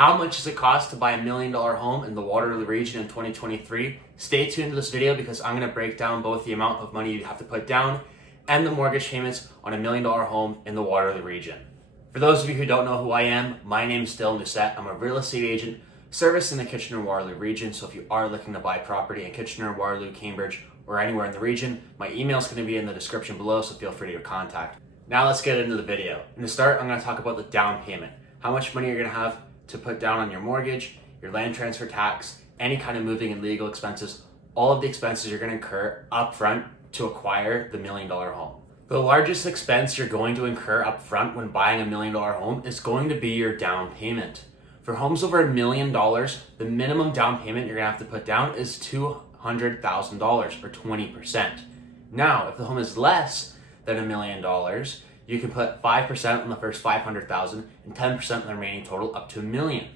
How much does it cost to buy $1 million home in the Waterloo Region in 2023? Stay tuned to this video because I'm going to break down both the amount of money you have to put down and the mortgage payments on $1 million home in the Waterloo Region. For those of you who don't know who I am, my name is Dillon Doucette. I'm a real estate agent servicing the Kitchener-Waterloo region. So if you are looking to buy property in Kitchener, Waterloo, Cambridge, or anywhere in the region, my email is going to be in the description below, so feel free to contact. Now let's get into the video. In the start, I'm going to talk about the down payment. How much money you're going to have to put down on your mortgage, your land transfer tax, any kind of moving and legal expenses, all of the expenses you're going to incur upfront to acquire the $1 million home. The largest expense you're going to incur upfront when buying a $1 million home is going to be your down payment. For homes over $1 million, the minimum down payment you're going to have to put down is $200,000 or 20%. Now, if the home is less than $1 million, you can put 5% on the first $500,000 and 10% on the remaining total up to $1 million.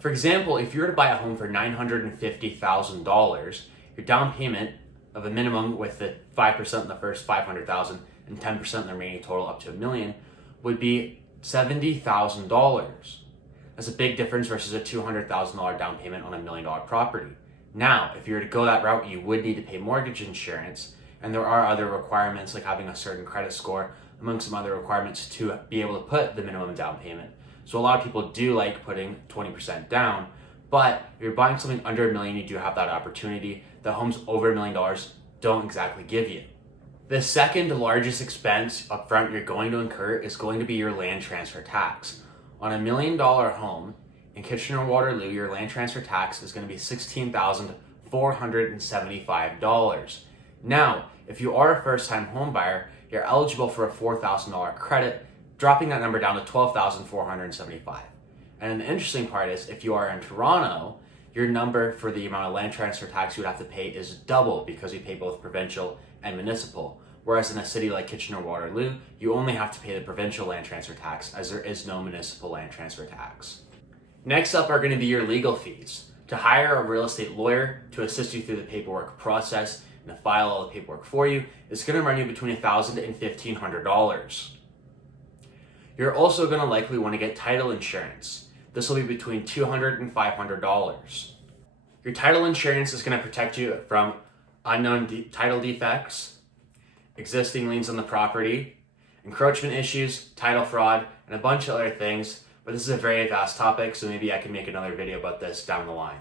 For example, if you were to buy a home for $950,000, your down payment of a minimum with the 5% on the first $500,000 and 10% on the remaining total up to $1 million would be $70,000. That's a big difference versus a $200,000 down payment on a $1 million property. Now, if you were to go that route, you would need to pay mortgage insurance, and there are other requirements like having a certain credit score, among some other requirements to be able to put the minimum down payment. So a lot of people do like putting 20% down, but if you're buying something under $1 million, you do have that opportunity that homes over $1 million don't exactly give you. The second largest expense upfront you're going to incur is going to be your land transfer tax. On a $1 million home in Kitchener-Waterloo, your land transfer tax is going to be $16,475. Now, if you are a first-time home buyer, you're eligible for a $4,000 credit, dropping that number down to $12,475. And the interesting part is, if you are in Toronto, your number for the amount of land transfer tax you would have to pay is double because you pay both provincial and municipal. Whereas in a city like Kitchener-Waterloo, you only have to pay the provincial land transfer tax as there is no municipal land transfer tax. Next up are going to be your legal fees. To hire a real estate lawyer to assist you through the paperwork process and to file all the paperwork for you is going to run you between $1,000 and $1,500. You're also going to likely want to get title insurance. This will be between $200 and $500. Your title insurance is going to protect you from unknown title defects, existing liens on the property, encroachment issues, title fraud, and a bunch of other things. But this is a very vast topic, so maybe I can make another video about this down the line.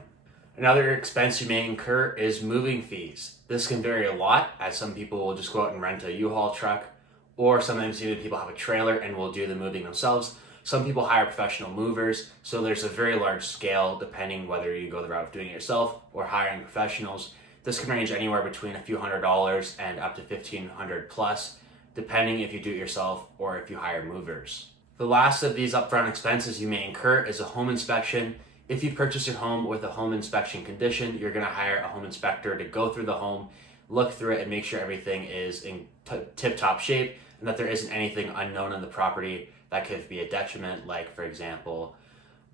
Another expense you may incur is moving fees. This can vary a lot, as some people will just go out and rent a U-Haul truck, or sometimes even people have a trailer and will do the moving themselves. Some people hire professional movers, so there's a very large scale depending whether you go the route of doing it yourself or hiring professionals. This can range anywhere between a few $100s and up to $1,500 plus, depending if you do it yourself or if you hire movers. The last of these upfront expenses you may incur is a home inspection. If you purchase your home with a home inspection condition, you're going to hire a home inspector to go through the home, look through it, and make sure everything is in tip-top shape and that there isn't anything unknown in the property that could be a detriment, like, for example,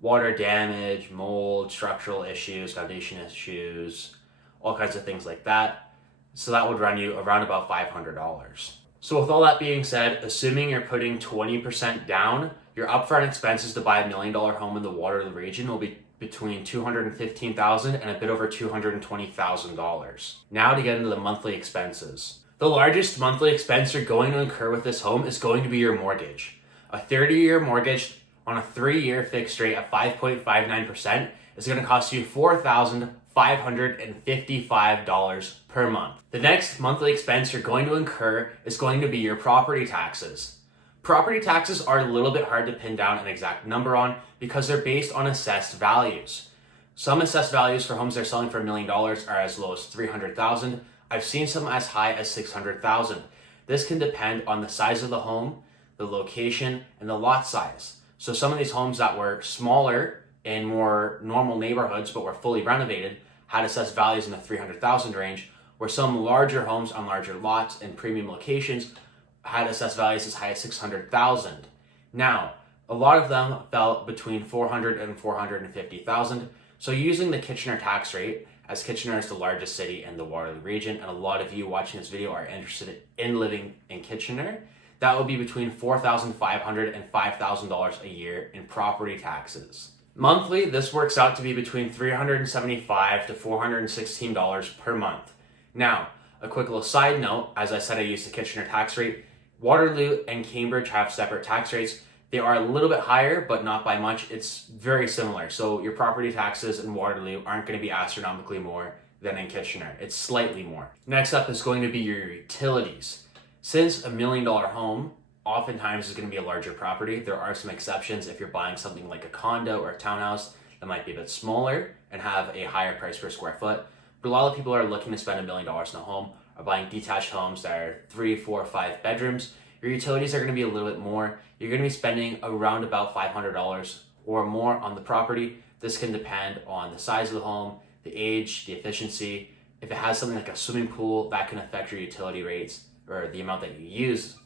water damage, mold, structural issues, foundation issues, all kinds of things like that. So that would run you around about $500. So with all that being said, assuming you're putting 20% down, your upfront expenses to buy a $1 million home in the Waterloo region will be between $215,000 and a bit over $220,000. Now to get into the monthly expenses. The largest monthly expense you're going to incur with this home is going to be your mortgage. A 30-year mortgage on a 3-year fixed rate at 5.59% is going to cost you $4,555 per month. The next monthly expense you're going to incur is going to be your property taxes. Property taxes are a little bit hard to pin down an exact number on because they're based on assessed values. Some assessed values for homes they're selling for $1 million are as low as $300,000. I've seen some as high as $600,000. This can depend on the size of the home, the location, and the lot size. So some of these homes that were smaller in more normal neighborhoods but were fully renovated had assessed values in the $300,000 range, where some larger homes on larger lots and premium locations had assessed values as high as $600,000. Now, a lot of them fell between $400,000 and $450,000. So using the Kitchener tax rate, as Kitchener is the largest city in the Waterloo region, and a lot of you watching this video are interested in living in Kitchener, that would be between $4,500 and $5,000 a year in property taxes. Monthly, this works out to be between $375 to $416 per month. Now, a quick little side note, as I said, I use the Kitchener tax rate. Waterloo and Cambridge have separate tax rates. They are a little bit higher, but not by much. It's very similar. So your property taxes in Waterloo aren't going to be astronomically more than in Kitchener. It's slightly more. Next up is going to be your utilities. Since $1 million home oftentimes is going to be a larger property, there are some exceptions if you're buying something like a condo or a townhouse that might be a bit smaller and have a higher price per square foot. But a lot of people are looking to spend $1 million in a home, are buying detached homes that are 3, 4, 5 bedrooms. Your utilities are going to be a little bit more. You're going to be spending around about $500 or more on the property. This can depend on the size of the home, the age, the efficiency. If it has something like a swimming pool, that can affect your utility rates or the amount that you use.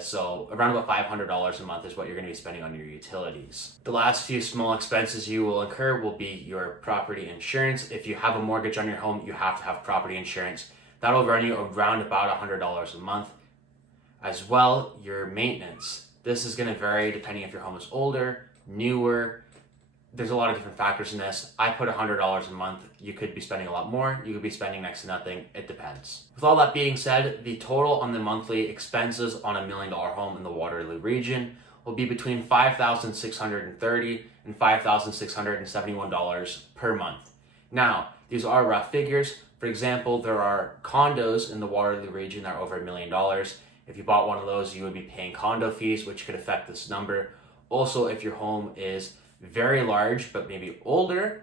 So around about $500 a month is what you're going to be spending on your utilities. The last few small expenses you will incur will be your property insurance. If you have a mortgage on your home, you have to have property insurance. That'll run you around about $100 a month. As well, your maintenance. This is going to vary depending if your home is older, newer. There's a lot of different factors in this. I put $100 a month. You could be spending a lot more. You could be spending next to nothing. It depends. With all that being said, the total on the monthly expenses on $1 million home in the Waterloo region will be between $5,630 and $5,671 per month. Now, these are rough figures. For example, there are condos in the Waterloo region that are over $1 million. If you bought one of those, you would be paying condo fees, which could affect this number. Also, if your home is very large, but maybe older,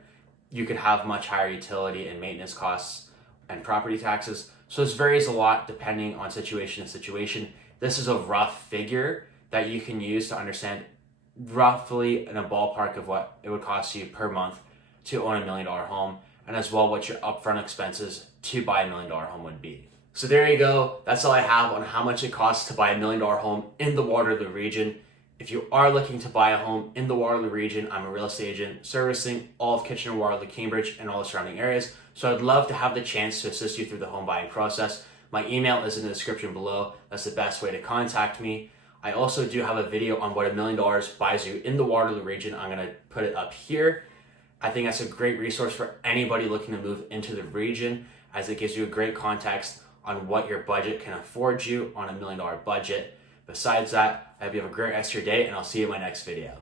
you could have much higher utility and maintenance costs and property taxes. So this varies a lot depending on situation to situation. This is a rough figure that you can use to understand roughly in a ballpark of what it would cost you per month to own $1 million home, and as well what your upfront expenses to buy $1 million home would be. So there you go. That's all I have on how much it costs to buy $1 million home in the Waterloo region. If you are looking to buy a home in the Waterloo region, I'm a real estate agent servicing all of Kitchener, Waterloo, Cambridge, and all the surrounding areas. So I'd love to have the chance to assist you through the home buying process. My email is in the description below. That's the best way to contact me. I also do have a video on what $1 million buys you in the Waterloo region. I'm going to put it up here. I think that's a great resource for anybody looking to move into the region, as it gives you a great context on what your budget can afford you on $1 million budget. Besides that, I hope you have a great rest of your day, and I'll see you in my next video.